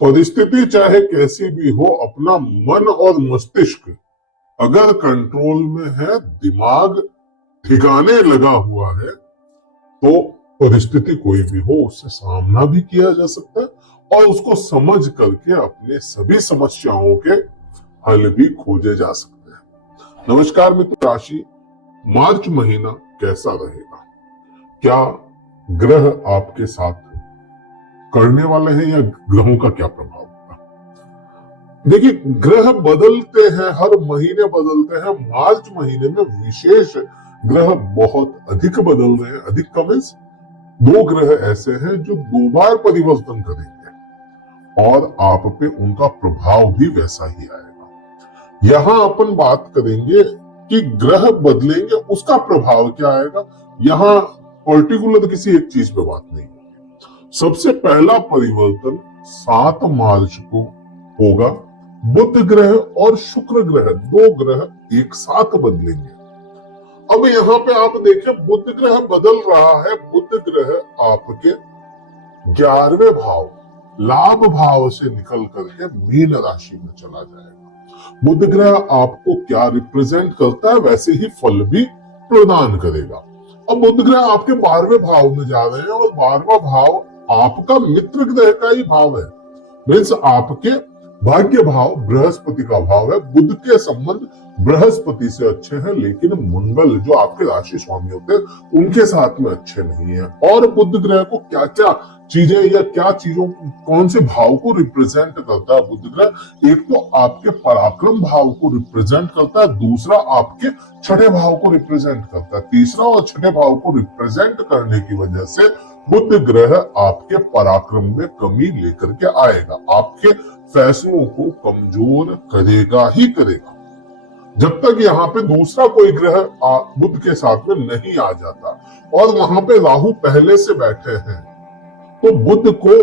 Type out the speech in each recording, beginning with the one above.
परिस्थिति चाहे कैसी भी हो, अपना मन और मस्तिष्क अगर कंट्रोल में है, दिमाग ठिकाने लगा हुआ है, तो परिस्थिति कोई भी हो उससे सामना भी किया जा सकता है और उसको समझ करके अपने सभी समस्याओं के हल भी खोजे जा सकते हैं। नमस्कार मित्र, राशि मार्च महीना कैसा रहेगा? क्या ग्रह आपके साथ करने वाले हैं या ग्रहों का क्या प्रभाव होगा? देखिए, ग्रह बदलते हैं, हर महीने बदलते हैं। मार्च महीने में विशेष ग्रह बहुत अधिक बदल रहे हैं। अधिक कमेंट्स, दो ग्रह ऐसे हैं जो दो बार परिवर्तन करेंगे और आप पे उनका प्रभाव भी वैसा ही आएगा। यहां अपन बात करेंगे कि ग्रह बदलेंगे, उसका प्रभाव क्या आएगा। यहां पर्टिकुलर किसी एक चीज पे बात नहीं। सबसे पहला परिवर्तन 7 मार्च को होगा। बुध ग्रह और शुक्र ग्रह, दो ग्रह एक साथ बदलेंगे। अब यहाँ पे आप देखें, बुध ग्रह बदल रहा है। बुध ग्रह आपके 11वें भाव, लाभ भाव से निकल करके मीन राशि में चला जाएगा। बुध ग्रह आपको क्या रिप्रेजेंट करता है, वैसे ही फल भी प्रदान करेगा। अब बुध ग्रह आपके 12वें भाव में जा रहे हैं और 12वां भाव आपका मित्र ग्रह का ही भाव है। मीन्स आपके भाग्य भाव बृहस्पति का भाव है। बुध के संबंध बृहस्पति से अच्छे हैं, लेकिन मंगल जो आपके राशि स्वामी होते हैं उनके साथ में अच्छे नहीं है। और बुध ग्रह को क्या क्या चीजें या क्या चीजों, कौन से भाव को रिप्रेजेंट करता है बुध ग्रह? एक तो आपके पराक्रम भाव को रिप्रेजेंट करता है, दूसरा आपके छठे भाव को रिप्रेजेंट करता है। तीसरा और छठे भाव को रिप्रेजेंट करने की वजह से बुध ग्रह आपके पराक्रम में कमी लेकर के आएगा, आपके फैसलों को कमजोर करेगा ही करेगा। जब तक यहाँ पे दूसरा कोई ग्रह बुध के साथ में नहीं आ जाता और वहां पे राहु पहले से बैठे हैं, तो बुध को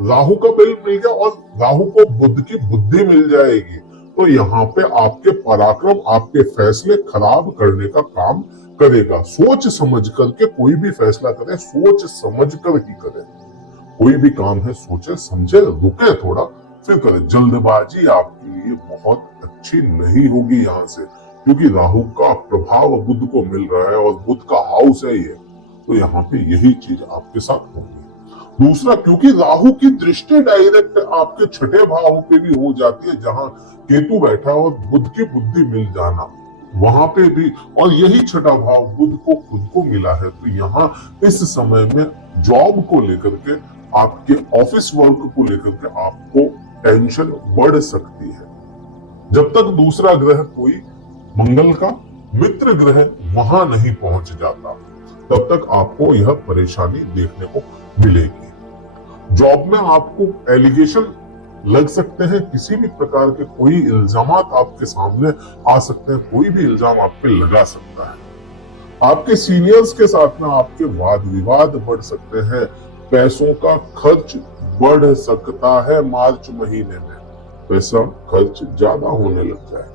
राहु का बल मिल गया और राहु को बुध की बुद्धि मिल जाएगी। तो यहाँ पे आपके पराक्रम, आपके फैसले खराब करने का काम करेगा। सोच समझ करके कोई भी फैसला करें, सोच समझ कर ही करें। कोई भी काम है सोचे समझे, रुके थोड़ा फिर करें। जल्दबाजी आपके लिए बहुत अच्छी नहीं होगी यहाँ से, क्योंकि राहु का प्रभाव बुध को मिल रहा है और बुध का हाउस है ये, तो यहाँ पे यही चीज आपके साथ होगी। दूसरा, क्योंकि राहु की दृष्टि डायरेक्ट आपके छठे भाव पे भी हो जाती है, जहां केतु बैठा है, और बुध की बुद्धि मिल जाना वहां पे भी, और यही छठा भाव बुध को खुद को मिला है। तो यहाँ इस समय में जॉब को लेकर के, आपके ऑफिस वर्क को लेकर के आपको टेंशन बढ़ सकती है। जब तक दूसरा ग्रह कोई मंगल का मित्र ग्रह वहां नहीं पहुंच जाता, तब तक आपको यह परेशानी देखने को मिलेगी। जॉब में आपको एलिगेशन लग सकते हैं, किसी भी प्रकार के कोई इल्जामात आपके सामने आ सकते हैं, कोई भी इल्जाम आप पे लगा सकता है। आपके सीनियर्स के साथ में आपके वाद विवाद बढ़ सकते हैं। पैसों का खर्च बढ़ सकता है। मार्च महीने में पैसा खर्च ज्यादा होने लग जाए,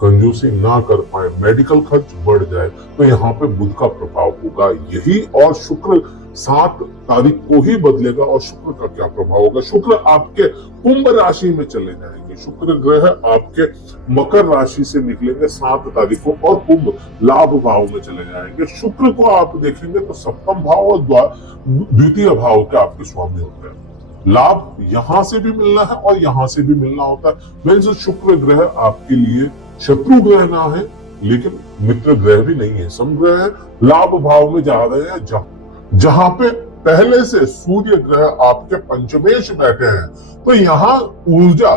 कंजूसी ना कर पाए, मेडिकल खर्च बढ़ जाए, तो यहाँ पे बुध का प्रभाव होगा यही। और शुक्र 7 तारीख को ही बदलेगा। और शुक्र का क्या प्रभाव होगा? शुक्र आपके कुंभ राशि में चले जाएंगे। शुक्र ग्रह आपके मकर राशि से निकलेंगे 7 तारीख को और कुंभ लाभ भाव में चले जाएंगे। शुक्र को आप देखेंगे तो सप्तम भाव और द्वितीय भाव के आपके स्वामी होते हैं। लाभ यहां से भी मिलना है और यहां से भी मिलना होता है। मीन्स शुक्र ग्रह आपके लिए शत्रु ग्रह ना है, लेकिन मित्र ग्रह भी नहीं है, समग्रह है। लाभ भाव में जा रहे हैं, जहां पे पहले से सूर्य ग्रह आपके पंचमेश बैठे हैं, तो यहाँ ऊर्जा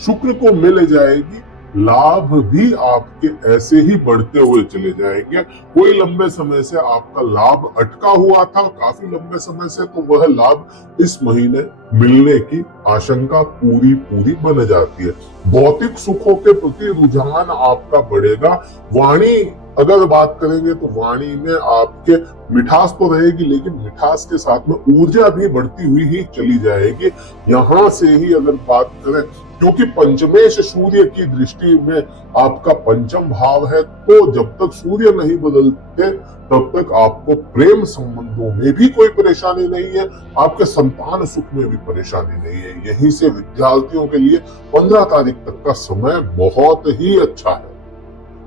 शुक्र को मिल जाएगी। लाभ भी आपके ऐसे ही बढ़ते हुए चले जाएंगे। कोई लंबे समय से आपका लाभ अटका हुआ था, काफी लंबे समय से, तो वह लाभ इस महीने मिलने की आशंका पूरी बन जाती है। भौतिक सुखों के प्रति रुझान आपका बढ़ेगा। वाणी अगर बात करेंगे तो वाणी में आपके मिठास तो रहेगी, लेकिन मिठास के साथ में ऊर्जा भी बढ़ती हुई ही चली जाएगी। यहाँ से ही अगर बात करें क्योंकि पंचमेश सूर्य की दृष्टि में आपका पंचम भाव है, तो जब तक सूर्य नहीं बदलते तब तक आपको प्रेम संबंधों में भी कोई परेशानी नहीं है, आपके संतान सुख में भी परेशानी नहीं है। यहीं से विद्यार्थियों के लिए 15 तारीख तक का समय बहुत ही अच्छा है।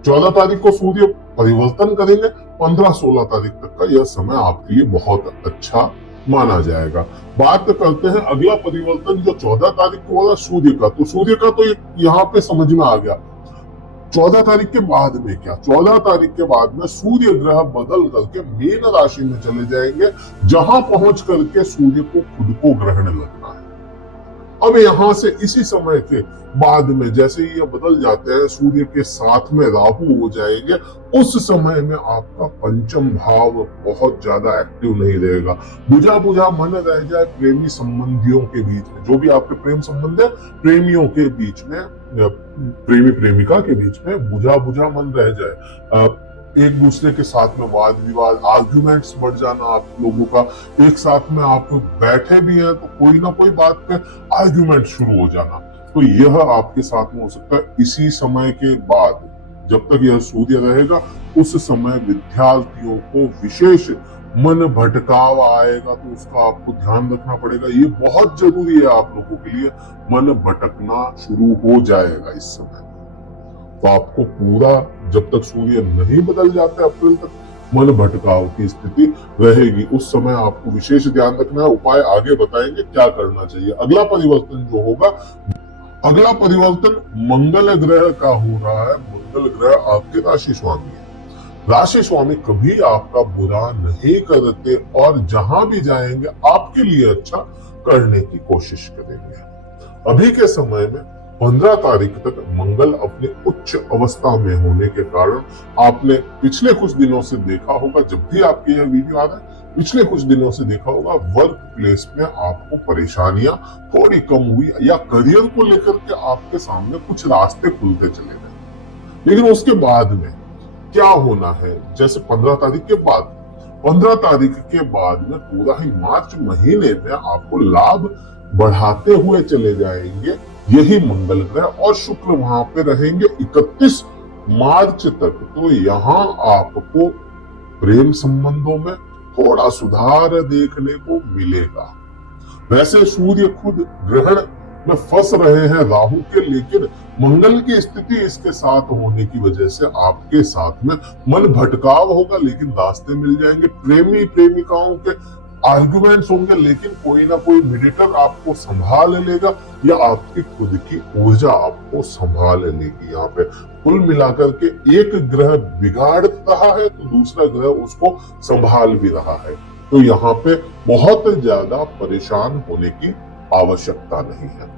14 तारीख को सूर्य परिवर्तन करेंगे, 15-16 तारीख तक का यह समय आपके लिए बहुत अच्छा माना जाएगा। बात करते हैं अगला परिवर्तन जो 14 तारीख को होगा सूर्य का। तो सूर्य का तो यहाँ पे समझ में आ गया। 14 तारीख के बाद में क्या? 14 तारीख के बाद में सूर्य ग्रह बदल करके मीन राशि में चले जाएंगे, जहां पहुंच करके सूर्य को खुद को ग्रहण लगना है। अब यहां से इसी समय के बाद में जैसे ही ये बदल जाते हैं, सूर्य के साथ में राहु हो जाएंगे, उस समय में आपका पंचम भाव बहुत ज्यादा एक्टिव नहीं रहेगा। बुझा बुझा मन रह जाए प्रेमी संबंधियों के बीच में, जो भी आपके प्रेम संबंध है प्रेमियों के बीच में, प्रेमी प्रेमिका के बीच में बुझा बुझा मन रह जाए, एक दूसरे के साथ में वाद विवाद, आर्ग्यूमेंट्स बढ़ जाना आप लोगों का, एक साथ में आप बैठे भी हैं तो कोई ना कोई बात पे आर्ग्यूमेंट शुरू हो जाना, तो यह आपके साथ में हो सकता है। इसी समय के बाद जब तक यह सूर्य रहेगा, उस समय विद्यार्थियों को विशेष मन भटकाव आएगा, तो उसका आपको ध्यान रखना पड़ेगा। ये बहुत जरूरी है आप लोगों के लिए, मन भटकना शुरू हो जाएगा इस समय। तो आपको पूरा जब तक सूर्य नहीं बदल जाता अप्रैल तक मन भटकाव की स्थिति रहेगी। उस समय आपको विशेष ध्यान रखना है। उपाय आगे बताएंगे क्या करना चाहिए। अगला परिवर्तन जो होगा, अगला परिवर्तन मंगल ग्रह का हो रहा है। मंगल ग्रह आपके राशि स्वामी है। राशि स्वामी कभी आपका बुरा नहीं करते और जहां भी जाएंगे आपके लिए अच्छा करने की कोशिश करेंगे। अभी के समय में 15 तारीख तक मंगल अपने उच्च अवस्था में होने के कारण आपने पिछले कुछ दिनों से देखा होगा, जब भी आपके यह वीडियो आ रहा है, पिछले कुछ दिनों से देखा होगा वर्क प्लेस में आपको परेशानियां थोड़ी कम हुई या करियर को लेकर के आपके सामने कुछ रास्ते खुलते चले गए। लेकिन उसके बाद में क्या होना है, जैसे 15 तारीख के बाद, 15 तारीख के बाद में पूरा ही मार्च महीने में आपको लाभ बढ़ाते हुए चले जाएंगे यही मंगल ग्रह, और शुक्र वहां पे रहेंगे 31 मार्च तक। तो यहाँ आपको प्रेम संबंधों में थोड़ा सुधार देखने को मिलेगा। वैसे सूर्य खुद ग्रहण में फंस रहे हैं राहु के, लेकिन मंगल की स्थिति इसके साथ होने की वजह से आपके साथ में मन भटकाव होगा, लेकिन रास्ते मिल जाएंगे। प्रेमी प्रेमिकाओं के आर्गुमेंट्स होंगे, लेकिन कोई ना कोई मीडिएटर आपको संभाल लेगा या आपकी खुद की ऊर्जा आपको संभाल लेगी। यहाँ पे कुल मिलाकर के एक ग्रह बिगाड़ रहा है तो दूसरा ग्रह उसको संभाल भी रहा है। तो यहाँ पे बहुत ज्यादा परेशान होने की आवश्यकता नहीं है।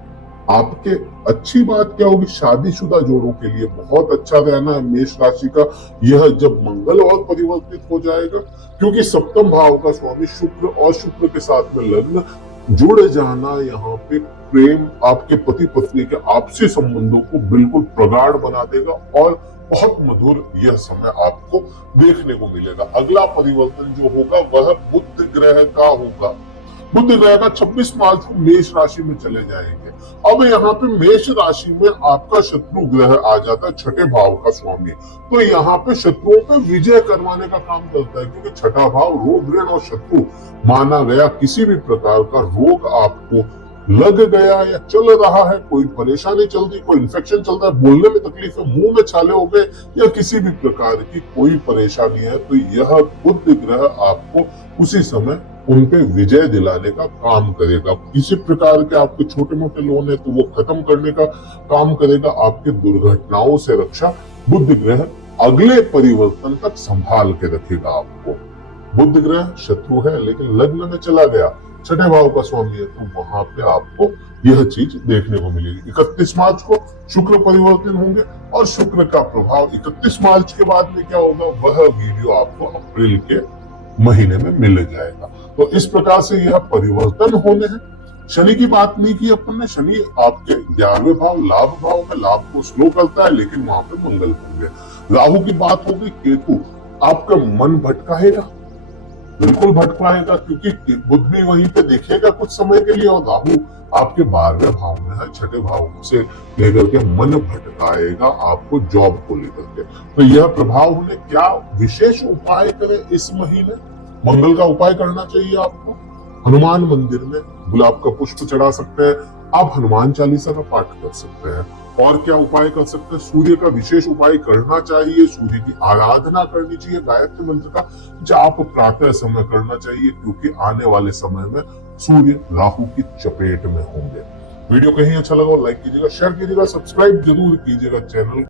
आपके अच्छी बात क्या होगी, शादीशुदा जोड़ों के लिए बहुत अच्छा रहना है मेष राशि का यह जब मंगल और परिवर्तित हो जाएगा, क्योंकि सप्तम भाव का स्वामी शुक्र और शुक्र के साथ में लग्न जुड़ जाना यहाँ पे प्रेम, आपके पति पत्नी के आपसी संबंधों को बिल्कुल प्रगाढ़ बना देगा और बहुत मधुर यह समय आपको देखने को मिलेगा। अगला परिवर्तन जो होगा वह बुध ग्रह का होगा। बुध ग्रह का 26 मार्च को मेष राशि में चले जाएंगे। अब यहाँ पे मेष राशि में आपका शत्रु ग्रह आ जाता है, छठे भाव का स्वामी, तो यहाँ पे शत्रुओं पे विजय करवाने का काम करता है, क्योंकि छठा भाव रोग ऋण और शत्रु माना गया। किसी भी प्रकार का रोग आपको लग गया या चल रहा है, कोई परेशानी चल रही, कोई इन्फेक्शन चल रहा है, बोलने में तकलीफ है, मुंह में छाले हो गए या किसी भी प्रकार की कोई परेशानी है, तो यह बुध ग्रह आपको उसी समय उनपे विजय दिलाने का काम करेगा। किसी प्रकार के आपके छोटे मोटे लोन है तो वो खत्म करने का काम करेगा। आपके दुर्घटनाओं से रक्षा बुध ग्रह अगले परिवर्तन तक संभाल के रखेगा आपको। बुध ग्रह शत्रु है लेकिन लग्न में चला गया, छठे भाव का स्वामी है, तो वहां पे आपको यह चीज देखने को मिलेगी। 31 मार्च को शुक्र परिवर्तन होंगे और शुक्र का प्रभाव 31 मार्च के बाद में क्या होगा वह वीडियो आपको अप्रैल के महीने में मिल जाएगा। तो इस प्रकार से यह परिवर्तन होने हैं। शनि की बात नहीं की अपन ने, शनि आपके 11वें भाव लाभ भाव में लाभ को स्लो करता है, लेकिन वहां पे मंगल होंगे। राहु की बात होगी, केतु आपका मन भटकाएगा, बिल्कुल भटक पाएगा, क्योंकि बुध भी वहीं पे देखेगा कुछ समय के लिए, और राहु आपके 12वें भाव में है, छठे भाव से लेकर के मन भटकाएगा आपको जॉब को लेकर के। तो यह प्रभाव होने क्या विशेष उपाय करें इस महीने? मंगल का उपाय करना चाहिए आपको। हनुमान मंदिर में गुलाब का पुष्प चढ़ा सकते हैं, आप हनुमान चालीसा का पाठ कर सकते हैं। और क्या उपाय कर सकते हैं? सूर्य का विशेष उपाय करना चाहिए, सूर्य की आराधना करनी चाहिए, गायत्री मंत्र का जाप प्रातः समय करना चाहिए, क्योंकि आने वाले समय में सूर्य राहु की चपेट में होंगे। वीडियो कहीं अच्छा लगा लाइक कीजिएगा, शेयर कीजिएगा, सब्सक्राइब जरूर कीजिएगा चैनल।